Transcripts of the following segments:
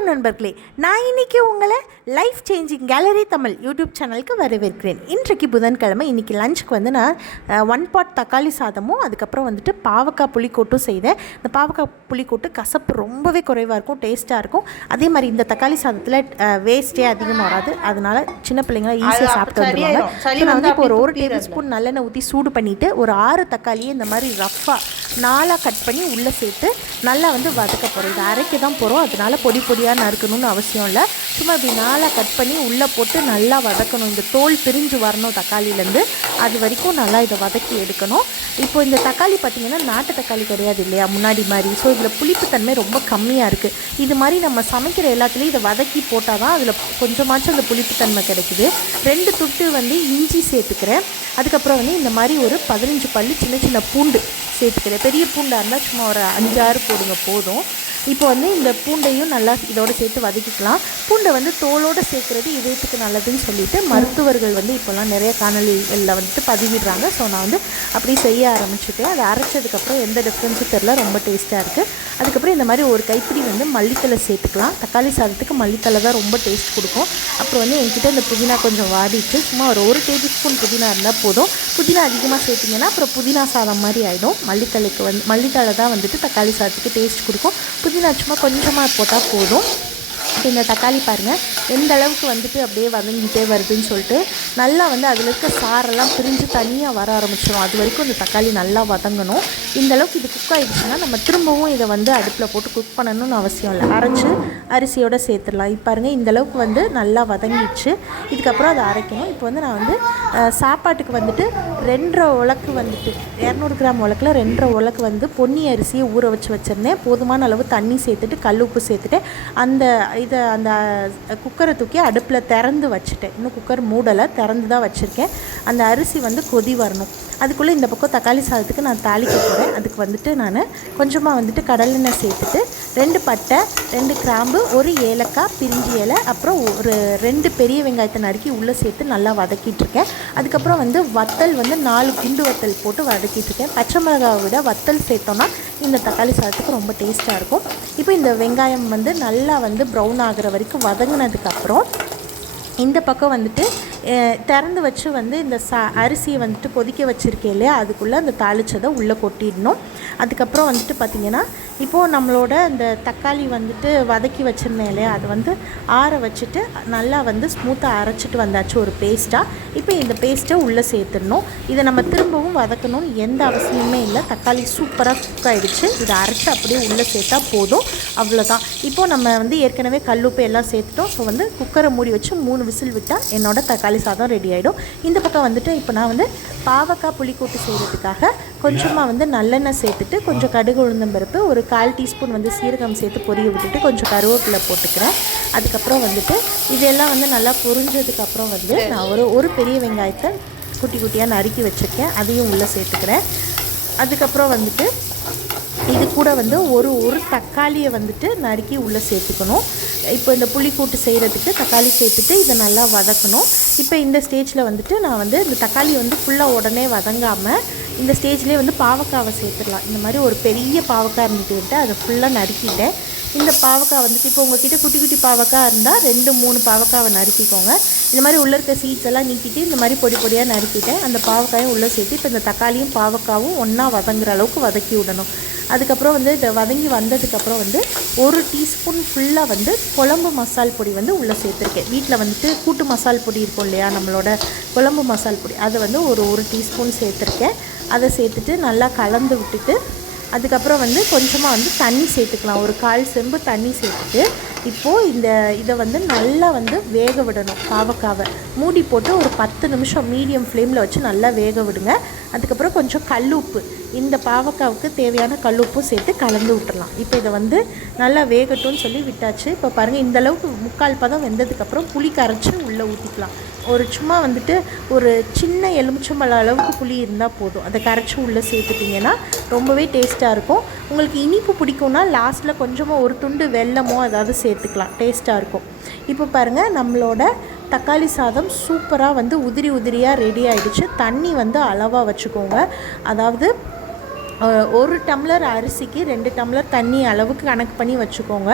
வணக்கம் நண்பர்களே, நான் இன்றைக்கி உங்களை Life Changing Gallery Tamil YouTube சேனலுக்கு வரவேற்கிறேன். இன்றைக்கு புதன்கிழமை. இன்றைக்கி லஞ்சுக்கு வந்து நான் 1 பாட் தக்காளி சாதமும் அதுக்கப்புறம் வந்துட்டு பாவக்காய் புளிக்கூட்டும் செய்தேன். இந்த பாவக்காய் புளிக்கூட்டு கசப்பு ரொம்பவே குறைவாக இருக்கும், டேஸ்ட்டாக இருக்கும். அதே மாதிரி இந்த தக்காளி சாதத்தில் வேஸ்ட்டே அதிகமாக வராது, அதனால் சின்ன பிள்ளைங்களாம் ஈஸியாக சாப்பிட்டு வந்துடுவாங்க. நான் வந்து இப்போ ஒரு டேபிள் ஸ்பூன் நல்லெண்ணெய் ஊற்றி சூடு பண்ணிவிட்டு ஒரு 6 தக்காளியை இந்த மாதிரி ரஃப்பாக 4 கட் பண்ணி உள்ளே சேர்த்து நல்லா வந்து வதக்க போகிறோம். இது அரைக்க தான் போகிறோம், அதனால் பொடி பொடியாக நறுக்கணும்னு அவசியம் இல்லை. சும்மா இப்படி 4 கட் பண்ணி உள்ளே போட்டு நல்லா வதக்கணும். இந்த தோல் பிரிஞ்சு வரணும் தக்காளியிலேருந்து, அது வரைக்கும் நல்லா இதை வதக்கி எடுக்கணும். இப்போ இந்த தக்காளி பார்த்திங்கன்னா நாட்டு தக்காளி கிடையாது இல்லையா முன்னாடி மாதிரி. ஸோ இதில் புளிப்புத்தன்மை ரொம்ப கம்மியாக இருக்குது. இது மாதிரி நம்ம சமைக்கிற எல்லாத்துலேயும் இதை வதக்கி போட்டால் தான் அதில் கொஞ்சமாச்சும் அந்த புளிப்புத்தன்மை கிடைக்குது. 2 துட்டு வந்து இஞ்சி சேர்த்துக்கிறேன். அதுக்கப்புறம் வந்து இந்த மாதிரி ஒரு 15 பல்லு சின்ன சின்ன பூண்டு சேர்த்துக்கிறேன். பெரிய பூண்டாக இருந்தால் சும்மா ஒரு 5-6 போடுங்க போதும். இப்போ வந்து இந்த பூண்டையும் நல்லா இதோடு சேர்த்து வதக்கிக்கலாம். பூண்டை வந்து தோலோடு சேர்க்குறது இதயத்துக்கு நல்லதுன்னு சொல்லிட்டு மருத்துவர்கள் வந்து இப்போல்லாம் நிறைய காணொலிகளில் வந்துட்டு பதிவிடுறாங்க. ஸோ நான் வந்து அப்படி செய்ய ஆரம்பிச்சுட்டேன். அதை அரைச்சதுக்கப்புறம் எந்த டிஃப்ரென்ஸும் தெரில, ரொம்ப டேஸ்ட்டாக இருக்குது. அதுக்கப்புறம் இந்த மாதிரி ஒரு கைப்பிடி வந்து மல்லித்தலை சேர்த்துக்கலாம். தக்காளி சாதத்துக்கு மல்லித்தலை தான் ரொம்ப டேஸ்ட் கொடுக்கும். அப்புறம் வந்து என்கிட்ட இந்த புதினா கொஞ்சம் வாடிட்டு சும்மா ஒரு டேபிள் ஸ்பூன் புதினா இருந்தால் போதும். புதினா அதிகமாக சேர்த்திங்கன்னா அப்புறம் புதினா சாதம் மாதிரி ஆகிடும். மல்லித்தலை தான் வந்துட்டு தக்காளி சாதத்துக்கு டேஸ்ட் கொடுக்கும். புதினா சும்மா கொஞ்சமாக போட்டால் போதும். இந்த தக்காளி பாருங்கள் எந்த அளவுக்கு வந்துட்டு அப்படியே வதங்கிட்டே வருதுன்னு சொல்லிட்டு நல்லா வந்து அதில் இருக்க சாரெல்லாம் பிரிஞ்சு தனியாக வர ஆரம்பிச்சிடும். அது வரைக்கும் இந்த தக்காளி நல்லா வதங்கணும். இந்த அளவுக்கு இது குக் ஆகிடுச்சுன்னா நம்ம திரும்பவும் இதை வந்து அடுப்பில் போட்டு குக் பண்ணணும்னு அவசியம் இல்லை, அரைச்சி அரிசியோடு சேர்த்துடலாம். இப்போ பாருங்கள் இந்த அளவுக்கு வந்து நல்லா வதங்கிடுச்சு. இதுக்கப்புறம் அதை அரைக்கணும். இப்போ வந்து நான் வந்து சாப்பாட்டுக்கு வந்துட்டு 2.5 உலக்கு வந்துட்டு 200 கிராம் உலக்கில் 2.5 உலக்கு வந்து பொன்னி அரிசியை ஊற வச்சுருந்தேன். போதுமான அளவு தண்ணி சேர்த்துட்டு கல் உப்பு சேர்த்துட்டு அந்த குக்கரை தூக்கி அடுப்பில் திறந்து வச்சுட்டேன். இன்னும் குக்கர் மூடலை, திறந்து தான் வச்சுருக்கேன். அந்த அரிசி வந்து கொதி வரணும். அதுக்குள்ளே இந்த பக்கம் தக்காளி சாதத்துக்கு நான் தாளிக்க போகிறேன். அதுக்கு வந்துட்டு நான் கொஞ்சமாக வந்துட்டு கடலெண்ணெய் சேர்த்துட்டு 2 பட்டை 2 கிராம்பு 1 ஏலக்காய் பிரிஞ்சி இலை அப்புறம் ஒரு 2 பெரிய வெங்காயத்தை நறுக்கி உள்ளே சேர்த்து நல்லா வதக்கிட்டுருக்கேன். அதுக்கப்புறம் வந்து வத்தல் வந்து 4 குண்டு வத்தல் போட்டு வதக்கிட்டுருக்கேன். பச்சை மிளகாவை விட வத்தல் சேர்த்தோன்னா இந்த தக்காளி சாதத்துக்கு ரொம்ப டேஸ்ட்டாக இருக்கும். இப்போ இந்த வெங்காயம் வந்து நல்லா வந்து ப்ரௌன் ஆகிற வரைக்கும் வதங்கினதுக்கப்புறம் இந்த பக்கம் வந்துட்டு திறந்து வச்சு வந்து இந்த அரிசியை வந்துட்டு கொதிக்க வச்சுருக்கேன் இல்லையா, அதுக்குள்ளே அந்த தாளிச்சதை உள்ளே கொட்டிடணும். அதுக்கப்புறம் வந்துட்டு பார்த்திங்கன்னா இப்போது நம்மளோட இந்த தக்காளி வந்துட்டு வதக்கி வச்சுருந்தேன் இல்லையா, அது வந்து ஆற வச்சுட்டு நல்லா வந்து ஸ்மூத்தாக அரைச்சிட்டு வந்தாச்சு ஒரு பேஸ்ட்டாக. இப்போ இந்த பேஸ்ட்டை உள்ளே சேர்த்துடணும். இதை நம்ம திரும்பவும் வதக்கணும்னு எந்த அவசியமே இல்லை. தக்காளி சூப்பராக குக் ஆகிடுச்சு. இதை அரைச்சி அப்படியே உள்ளே சேர்த்தா போதும், அவ்வளோதான். இப்போது நம்ம வந்து ஏற்கனவே கல்லுப்பு எல்லாம் சேர்த்துட்டோம். ஸோ வந்து குக்கரை மூடி வச்சு 3 விசில் விட்டால் என்னோடய தக்காளி சாதம் ரெடி ஆகிடும். இந்த பக்கம் வந்துட்டு இப்போ நான் வந்து பாவக்காய் புளிக்கூட்டு செய்கிறதுக்காக கொஞ்சமாக வந்து நல்லெண்ணெய் சேர்த்துட்டு கொஞ்சம் கடுகு உளுந்தம்பருப்பு ஒரு 1/4 டீஸ்பூன் வந்து சீரகம் சேர்த்து பொரிய விட்டுட்டு கொஞ்சம் கருவேப்பிலை போட்டுக்கிறேன். அதுக்கப்புறம் வந்துட்டு இதெல்லாம் வந்து நல்லா பொரிஞ்சதுக்கப்புறம் வந்து நான் ஒரு பெரிய வெங்காயத்தை குட்டி குட்டியாக நறுக்கி வச்சுருக்கேன், அதையும் உள்ளே சேர்த்துக்கிறேன். அதுக்கப்புறம் வந்துட்டு இது கூட வந்து ஒரு தக்காளியை வந்துட்டு நறுக்கி உள்ளே சேர்த்துக்கணும். இப்போ இந்த புளிக்கூட்டு செய்கிறதுக்கு தக்காளி சேர்த்துட்டு இதை நல்லா வதக்கணும். இப்போ இந்த ஸ்டேஜில் வந்துட்டு நான் வந்து இந்த தக்காளி வந்து ஃபுல்லாக உடனே வதங்காமல் இந்த ஸ்டேஜ்லேயே வந்து பாவக்காவை சேர்த்துடலாம். இந்த மாதிரி ஒரு பெரிய பாவக்காய் இருந்துட்டு அதை ஃபுல்லாக நறுக்கிட்டேன். இந்த பாவக்காய் வந்துட்டு இப்போ உங்கள்கிட்ட குட்டி குட்டி பாவக்காய் இருந்தால் 2-3 பாவக்காவை நறுக்கிக்கோங்க. இந்த மாதிரி உள்ளே இருக்க சீட்ஸ் எல்லாம் நீக்கிட்டு இந்த மாதிரி பொடி பொடியாக நறுக்கிட்டேன். அந்த பாவக்காயும் உள்ளே சேர்த்து இப்போ இந்த தக்காளியும் பாவக்காவும் ஒன்றா வதங்குற அளவுக்கு வதக்கி விடணும். அதுக்கப்புறம் வந்து இதை வதங்கி வந்ததுக்கப்புறம் வந்து 1 டீஸ்பூன் ஃபுல்லாக வந்து குழம்பு மசால் பொடி வந்து உள்ளே சேர்த்துருக்கேன். வீட்டில் வந்துட்டு கூட்டு மசால் பொடி இருக்கும் இல்லையா, நம்மளோட குழம்பு மசால் பொடி, அதை வந்து ஒரு டீஸ்பூன் சேர்த்துருக்கேன். அதை சேர்த்துட்டு நல்லா கலந்து விட்டுட்டு அதுக்கப்புறம் வந்து கொஞ்சமாக வந்து தண்ணி சேர்த்துக்கலாம். ஒரு 1/4 செம்பு தண்ணி சேர்த்துட்டு இப்போது இதை வந்து நல்லா வந்து வேக விடணும். பாவக்காவை மூடி போட்டு ஒரு 10 நிமிஷம் மீடியம் ஃப்ளேமில் வச்சு நல்லா வேக விடுங்க. அதுக்கப்புறம் கொஞ்சம் கல்லுப்பு, இந்த பாவக்காவுக்கு தேவையான கல்லுப்பும் சேர்த்து கலந்து விட்டுடலாம். இப்போ இதை வந்து நல்லா வேகட்டும்னு சொல்லி விட்டாச்சு. இப்போ பாருங்கள் இந்தளவுக்கு 3/4 பதம் வெந்ததுக்கப்புறம் புளி கரைச்சி உள்ளே ஊற்றிக்கலாம். சும்மா வந்துட்டு ஒரு சின்ன எலுமிச்சம்பழ அளவுக்கு புளி இருந்தால் போதும். அதை கரைச்சி உள்ளே சேர்த்துட்டிங்கன்னா ரொம்பவே டேஸ்ட்டாக இருக்கும். உங்களுக்கு இனிப்பு பிடிக்கும்னா லாஸ்ட்டில் கொஞ்சமாக ஒரு துண்டு வெல்லமோ ஏதாவது சேர்த்துக்கலாம், டேஸ்ட்டாக இருக்கும். இப்போ பாருங்கள் நம்மளோட தக்காளி சாதம் சூப்பராக வந்து உதிரியாக ரெடி ஆகிடுச்சு. தண்ணி வந்து அளவாக வச்சுக்கோங்க. அதாவது 1 டம்ளர் அரிசிக்கு 2 டம்ளர் தண்ணி அளவுக்கு கணக்கு பண்ணி வச்சுக்கோங்க.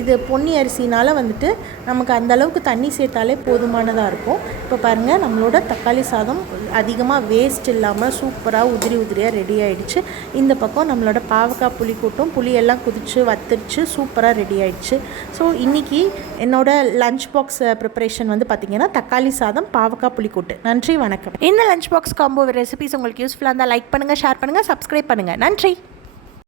இது பொன்னி அரிசினால் வந்துட்டு நமக்கு அந்தளவுக்கு தண்ணி சேர்த்தாலே போதுமானதாக இருக்கும். இப்போ பாருங்கள், நம்மளோட தக்காளி சாதம் அதிகமாக வேஸ்ட் இல்லாமல் சூப்பராக உதிரியாக ரெடி ஆகிடுச்சு. இந்த பக்கம் நம்மளோட பாவக்காய் புளிக்கூட்டும் புளியெல்லாம் குதித்து வத்துருச்சு, சூப்பராக ரெடி ஆகிடுச்சு. ஸோ இன்றைக்கி என்னோடய லஞ்ச் பாக்ஸ் ப்ரிப்பரேஷன் வந்து பார்த்திங்கன்னா தக்காளி சாதம் பாவக்காய் புளிக்கூட்டு. நன்றி, வணக்கம். இந்த லஞ்ச் பாக்ஸ் காம்போ ரெசிபிஸ் உங்களுக்கு யூஸ்ஃபுல்லாக இருந்தால் லைக் பண்ணுங்கள், ஷேர் பண்ணுங்கள், சப்ஸ்கிரைப் பண்ணுங்கள். நன்றி.